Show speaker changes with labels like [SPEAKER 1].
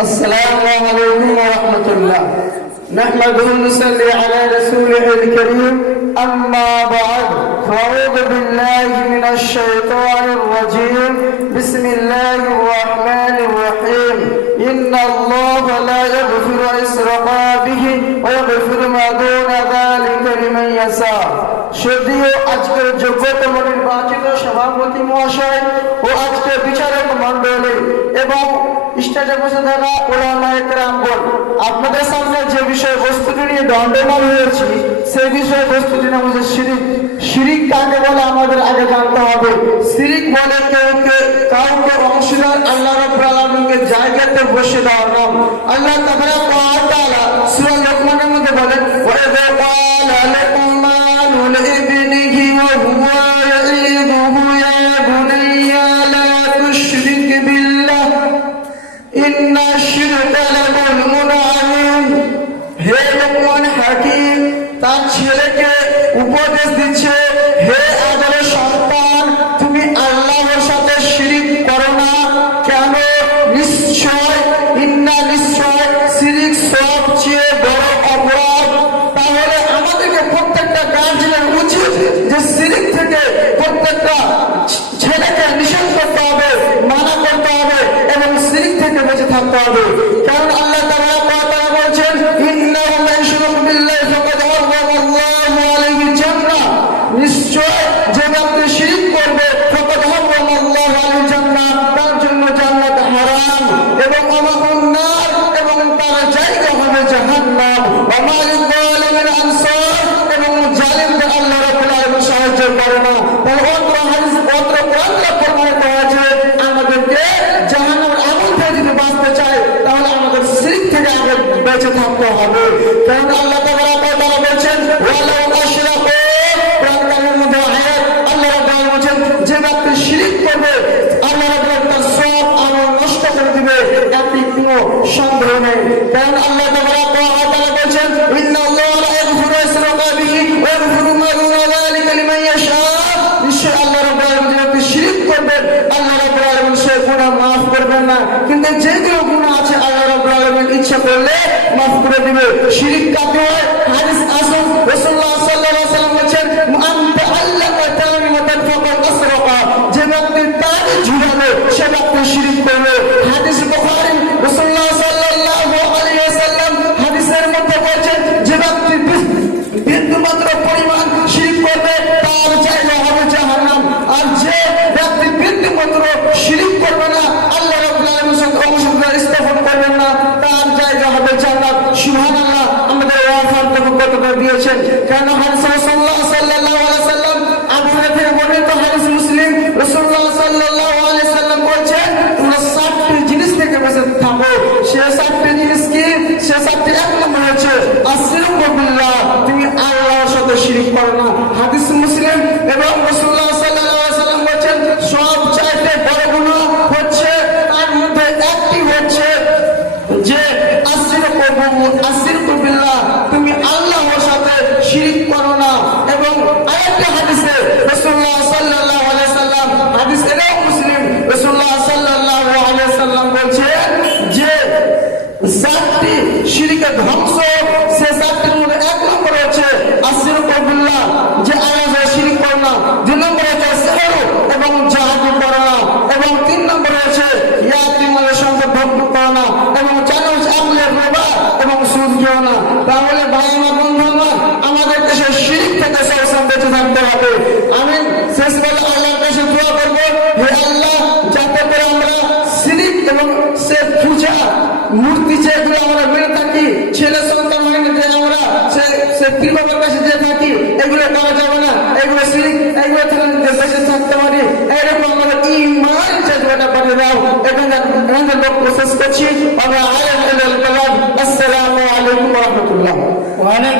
[SPEAKER 1] السلام عليكم ورحمة الله نحمده ونصلي على رسوله الكريم أما بعد فأعوذ بالله من الشيطان الرجيم بسم الله الرحمن الرحيم إن الله لا يغفر إسرق به ويغفر ما دون ذلك لمن يشاء যদিও আজকের যোগ্যতম নির্বাচিত সভাপতি মহাশয় ও আজকের বিচারক মন্ডলী এবং স্টেজে বসে থাকা ওলামায়ে কেরামগণ আপনাদের সামনে যে বিষয় বস্তুটি নিয়ে দণ্ডমান হয়েছি, সেই বিষয় বস্তুটি নাম হচ্ছে শিরিক। শিরিক কাকে বলে আমাদের আগে জানতে হবে। শিরিক বলে কেউ কাউকে অংশীদার আল্লাহ রাব্বুল আলামিনকে জায়গাতে বসে দেওয়ার নাম। আল্লাহ তাবারাক ওয়া তাআলা সূরা লোকমানের মধ্যে বলেন, ওয়া ইযা হে লোকমান হাকিম তার ছেলেকে উপদেশ দিচ্ছে। হবে। কারণ আল্লাহ তাআলা বলেছেন, ইন্নাহু মান ইশরাকা বিল্লাহি ফাকাদ হারামা আল্লাহু আলাইহি জান্নাহ। নিশ্চয় যে ব্যক্তি শিরিক করবে, ফাকাদ হারামা আল্লাহু আলাইহি জান্নাহ। এবং আমাহুন নার হবে জাহান্নাম লিযালিমিন আনসার এবং জালিমদের আল্লাহ রাব্বুল আলামিন সাহায্য করে না তাহলে অত্র হাদিস অত্র কোরআনে প্রমাণিত হয়েছে আমাদেরকে জাহান্নামের আগুন বাঁচতে চাই, তাহলে আমাদের শিরিক থেকে আগে বেঁচে থাকতে হবে। কারণ আল্লাহ বলেছেন আল্লাহ maaf করবেন না। কিন্তু যেগুলো গুণ আছে, আল্লাহ রাব্বুল আলামিন ইচ্ছা করলে মাফ করে দিবে। শিরিক কাকে হয়? হাদিস মুসলিম জিনিস থেকে। সে জিনিস কি? সে তুমি আল্লাহর সাথে শিরিক করো না। হাদিস মুসলিম এবং সাল্লাল্লাহু আলাইহি সাল্লাম বলেছেন সব চাইতে বড় গুনাহ হচ্ছে তার মধ্যে একটি হচ্ছে যে আসিরকু আসিরকু বিল্লাহ তুমি আল্লাহর সাথে শিরিক করো না এবং আরেকটা হাদিসে রাসূলুল্লাহ সাল্লাল্লাহু আলাইহি সাল্লাম হাদিস এটাও মুসলিম রাসূলুল্লাহ সাল্লাল্লাহু আলাইহি সাল্লাম বলছেন যে সাতটি শিরিকের ধ্বংস, সে সাতটির মধ্যে এক নম্বর হচ্ছে আসিরকু বিল্লাহ যে আল্লাহর শিরিক করো দুই নম্বর হচ্ছে এবং জাদু করো এবং তিন নম্বর হচ্ছে ইয়াতিমের সম্পদ ভোগ করো না এবং হচ্ছে আমলের রোবা এবং সুদ না। তাহলে ভাই আমার বন্ধু আমার, আমাদের দেশে শিরিক থেকে সবসময় বেঁচে থাকতে হবে। আমি শেষ বলে আল্লাহর কাছে দোয়া করব, হে আল্লাহ, যাতে করে আমরা শিরিক এবং সে পূজা মূর্তি যেগুলো আমরা نبرره إننا إننا نقصص كشيء وما على الكلام السلام عليكم ورحمة الله